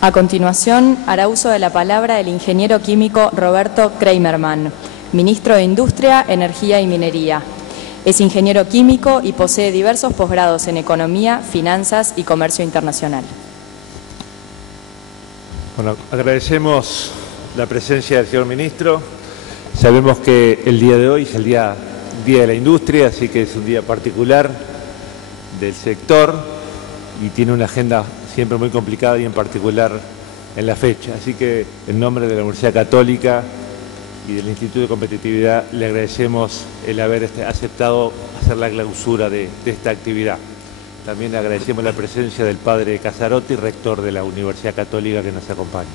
A continuación, hará uso de la palabra el ingeniero químico Roberto Kramerman, ministro de Industria, Energía y Minería. Es ingeniero químico y posee diversos posgrados en Economía, Finanzas y Comercio Internacional. Bueno, agradecemos la presencia del señor ministro. Sabemos que el día de hoy es el día de la industria, así que es un día particular del sector y tiene una agenda siempre muy complicada y en particular en la fecha. Así que en nombre de la Universidad Católica y del Instituto de Competitividad le agradecemos el haber aceptado hacer la clausura de esta actividad. También agradecemos la presencia del padre Casarotti, rector de la Universidad Católica, que nos acompaña.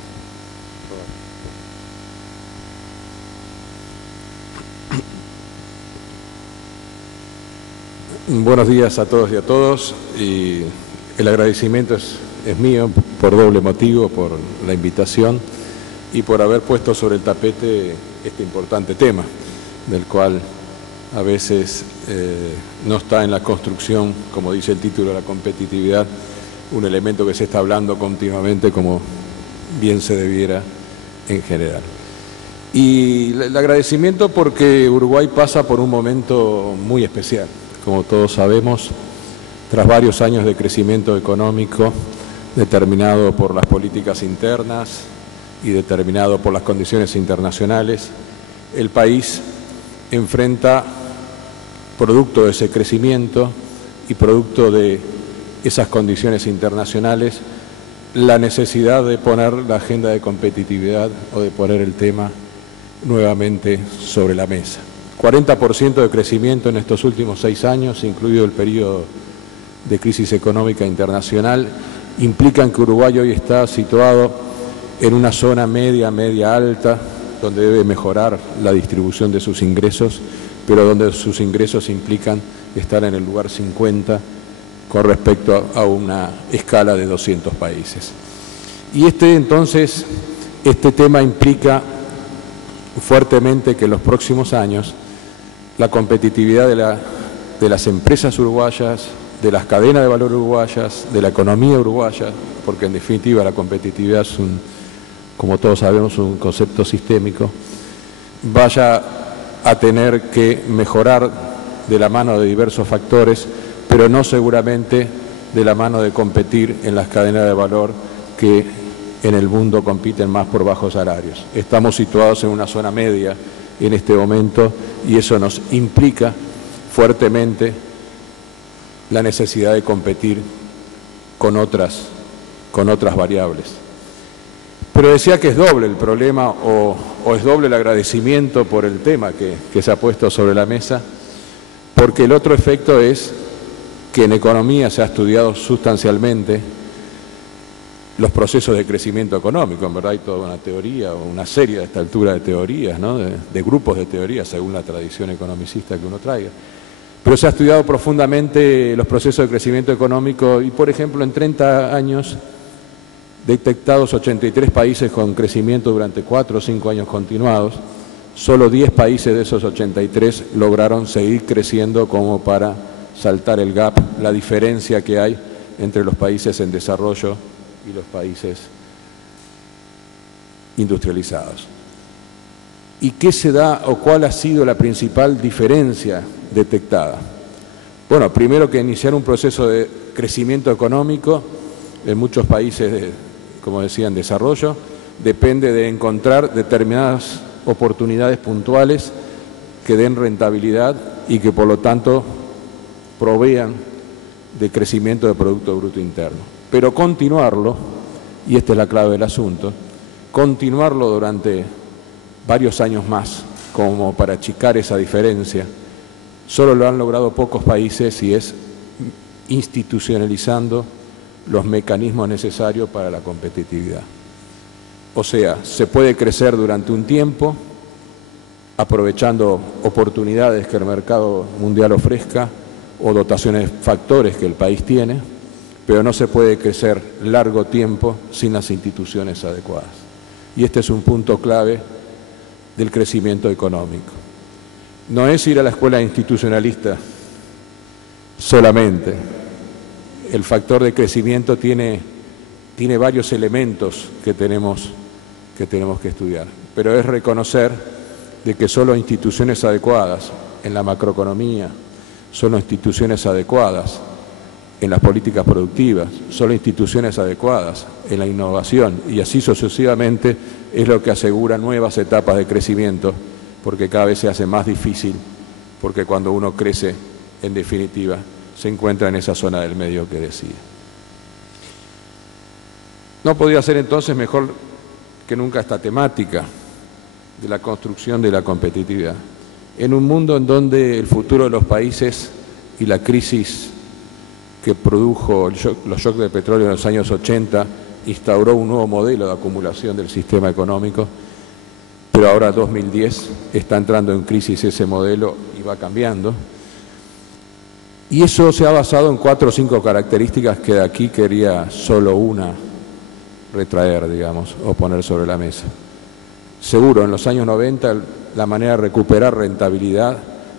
Buenos días a todos y a todos, y el agradecimiento es mío por doble motivo, por la invitación y por haber puesto sobre el tapete este importante tema, del cual a veces no está en la construcción, como dice el título de la competitividad, un elemento que se está hablando continuamente como bien se debiera en general. Y el agradecimiento porque Uruguay pasa por un momento muy especial. Como todos sabemos, tras varios años de crecimiento económico determinado por las políticas internas y determinado por las condiciones internacionales, el país enfrenta, producto de ese crecimiento y producto de esas condiciones internacionales, la necesidad de poner la agenda de competitividad o de poner el tema nuevamente sobre la mesa. 40% de crecimiento en estos últimos 6 años, incluido el periodo de crisis económica internacional, implican que Uruguay hoy está situado en una zona media alta, donde debe mejorar la distribución de sus ingresos, pero donde sus ingresos implican estar en el lugar 50 con respecto a una escala de 200 países. Y entonces, este tema implica fuertemente que en los próximos años la competitividad de las empresas uruguayas, de las cadenas de valor uruguayas, de la economía uruguaya, porque en definitiva la competitividad es como todos sabemos, un concepto sistémico, vaya a tener que mejorar de la mano de diversos factores, pero no seguramente de la mano de competir en las cadenas de valor que en el mundo compiten más por bajos salarios. Estamos situados en una zona media en este momento y eso nos implica fuertemente la necesidad de competir con otras variables. Pero decía que es doble el problema o es doble el agradecimiento por el tema que se ha puesto sobre la mesa, porque el otro efecto es que en economía se ha estudiado sustancialmente los procesos de crecimiento económico. En verdad hay toda una teoría o una serie a esta altura de teorías, ¿no? de grupos de teorías según la tradición economicista que uno traiga. Pero se ha estudiado profundamente los procesos de crecimiento económico y, por ejemplo, en 30 años detectados 83 países con crecimiento durante 4 o 5 años continuados, solo 10 países de esos 83 lograron seguir creciendo como para saltar el gap, la diferencia que hay entre los países en desarrollo y los países industrializados. ¿Y qué se da o cuál ha sido la principal diferencia detectada? Bueno, primero que iniciar un proceso de crecimiento económico en muchos países, como decía, en desarrollo, depende de encontrar determinadas oportunidades puntuales que den rentabilidad y que por lo tanto provean de crecimiento de Producto Bruto Interno. Pero continuarlo, y esta es la clave del asunto, continuarlo durante varios años más, como para achicar esa diferencia, solo lo han logrado pocos países y es institucionalizando los mecanismos necesarios para la competitividad. O sea, se puede crecer durante un tiempo, aprovechando oportunidades que el mercado mundial ofrezca o dotaciones, factores que el país tiene, pero no se puede crecer largo tiempo sin las instituciones adecuadas. Y este es un punto clave del crecimiento económico. No es ir a la escuela institucionalista solamente. El factor de crecimiento tiene tiene varios elementos que tenemos que estudiar, pero es reconocer de que solo instituciones adecuadas en la macroeconomía, solo instituciones adecuadas en las políticas productivas, solo instituciones adecuadas en la innovación y así sucesivamente es lo que asegura nuevas etapas de crecimiento, porque cada vez se hace más difícil, porque cuando uno crece, en definitiva, se encuentra en esa zona del medio que decía. No podía ser entonces mejor que nunca esta temática de la construcción de la competitividad. En un mundo en donde el futuro de los países y la crisis que produjo los shocks del petróleo en los años 80 instauró un nuevo modelo de acumulación del sistema económico, pero ahora 2010 está entrando en crisis ese modelo y va cambiando. Y eso se ha basado en 4 o 5 características que de aquí quería solo una retraer, digamos, o poner sobre la mesa. Seguro, en los años 90 la manera de recuperar rentabilidad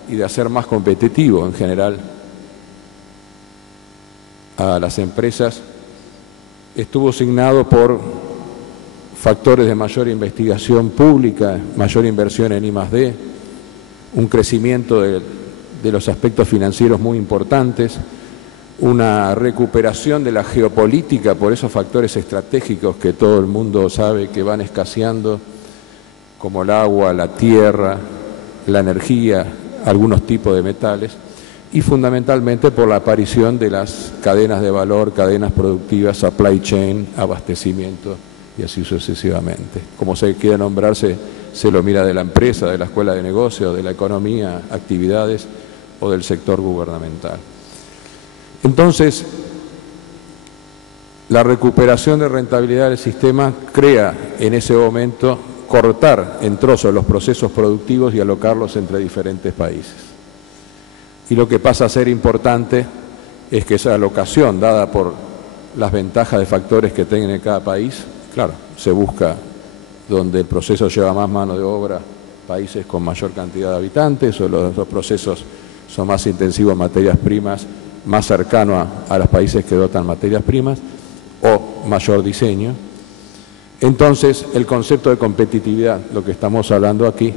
y de hacer más competitivo en general a las empresas estuvo signado por factores de mayor investigación pública, mayor inversión en I+D, un crecimiento de los aspectos financieros muy importantes, una recuperación de la geopolítica por esos factores estratégicos que todo el mundo sabe que van escaseando, como el agua, la tierra, la energía, algunos tipos de metales, y fundamentalmente por la aparición de las cadenas de valor, cadenas productivas, supply chain, abastecimiento y así sucesivamente. Como se quiera nombrarse, se lo mira de la empresa, de la escuela de negocios, de la economía, actividades o del sector gubernamental. Entonces, la recuperación de rentabilidad del sistema crea en ese momento cortar en trozos los procesos productivos y alocarlos entre diferentes países. Y lo que pasa a ser importante es que esa alocación, dada por las ventajas de factores que tenga en cada país, claro, se busca donde el proceso lleva más mano de obra, países con mayor cantidad de habitantes, o los procesos son más intensivos en materias primas, más cercanos a los países que dotan materias primas, o mayor diseño. Entonces, el concepto de competitividad, lo que estamos hablando aquí,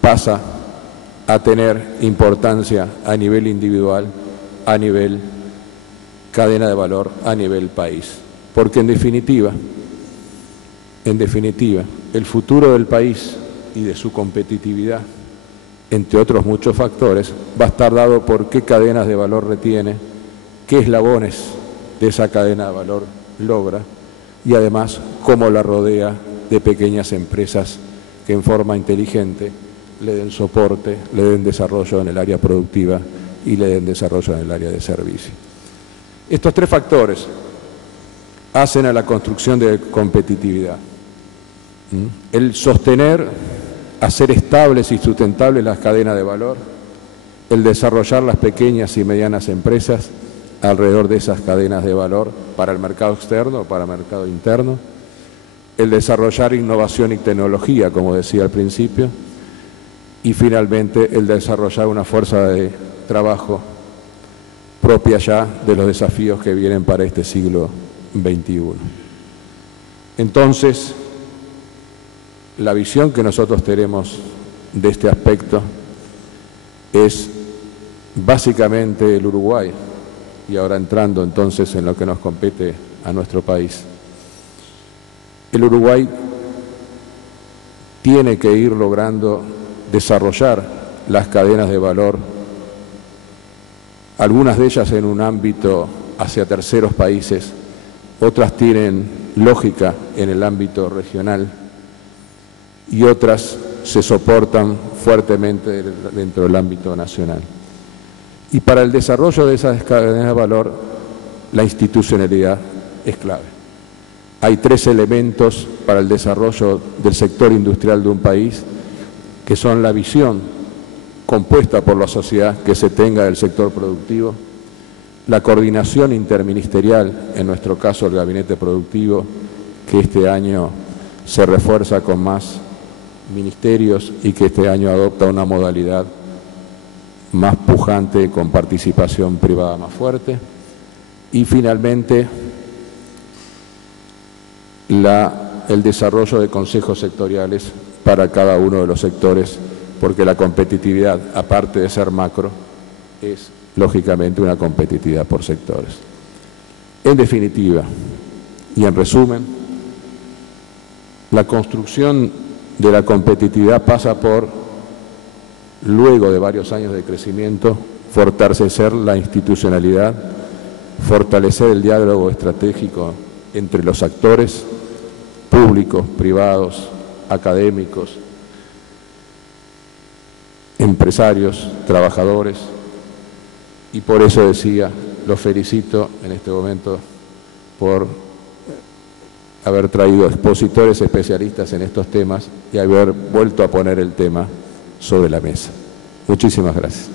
pasa a tener importancia a nivel individual, a nivel cadena de valor, a nivel país. Porque en definitiva, el futuro del país y de su competitividad, entre otros muchos factores, va a estar dado por qué cadenas de valor retiene, qué eslabones de esa cadena de valor logra y además cómo la rodea de pequeñas empresas que en forma inteligente le den soporte, le den desarrollo en el área productiva y le den desarrollo en el área de servicio. Estos 3 factores hacen a la construcción de competitividad. El sostener, hacer estables y sustentables las cadenas de valor, el desarrollar las pequeñas y medianas empresas alrededor de esas cadenas de valor para el mercado externo o para el mercado interno, el desarrollar innovación y tecnología, como decía al principio, y finalmente el desarrollar una fuerza de trabajo propia ya de los desafíos que vienen para este siglo XXI. Entonces, la visión que nosotros tenemos de este aspecto es básicamente el Uruguay, y ahora entrando entonces en lo que nos compete a nuestro país. El Uruguay tiene que ir logrando desarrollar las cadenas de valor, algunas de ellas en un ámbito hacia terceros países, otras tienen lógica en el ámbito regional y otras se soportan fuertemente dentro del ámbito nacional. Y para el desarrollo de esas cadenas de valor, la institucionalidad es clave. Hay 3 elementos para el desarrollo del sector industrial de un país, que son la visión compuesta por la sociedad que se tenga del sector productivo, la coordinación interministerial, en nuestro caso el gabinete productivo, que este año se refuerza con más ministerios y que este año adopta una modalidad más pujante con participación privada más fuerte, y finalmente el desarrollo de consejos sectoriales para cada uno de los sectores, porque la competitividad, aparte de ser macro, es lógicamente una competitividad por sectores. En definitiva, y en resumen, la construcción de la competitividad pasa por, luego de varios años de crecimiento, fortalecer la institucionalidad, fortalecer el diálogo estratégico entre los actores públicos, privados, académicos, empresarios, trabajadores, y por eso decía, los felicito en este momento por haber traído expositores especialistas en estos temas y haber vuelto a poner el tema sobre la mesa. Muchísimas gracias.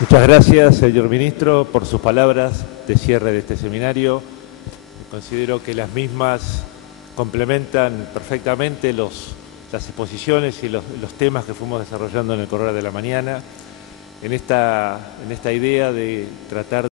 Muchas gracias, señor ministro, por sus palabras de cierre de este seminario. Considero que las mismas complementan perfectamente las exposiciones y los temas que fuimos desarrollando en el Correo de la Mañana, en esta idea de tratar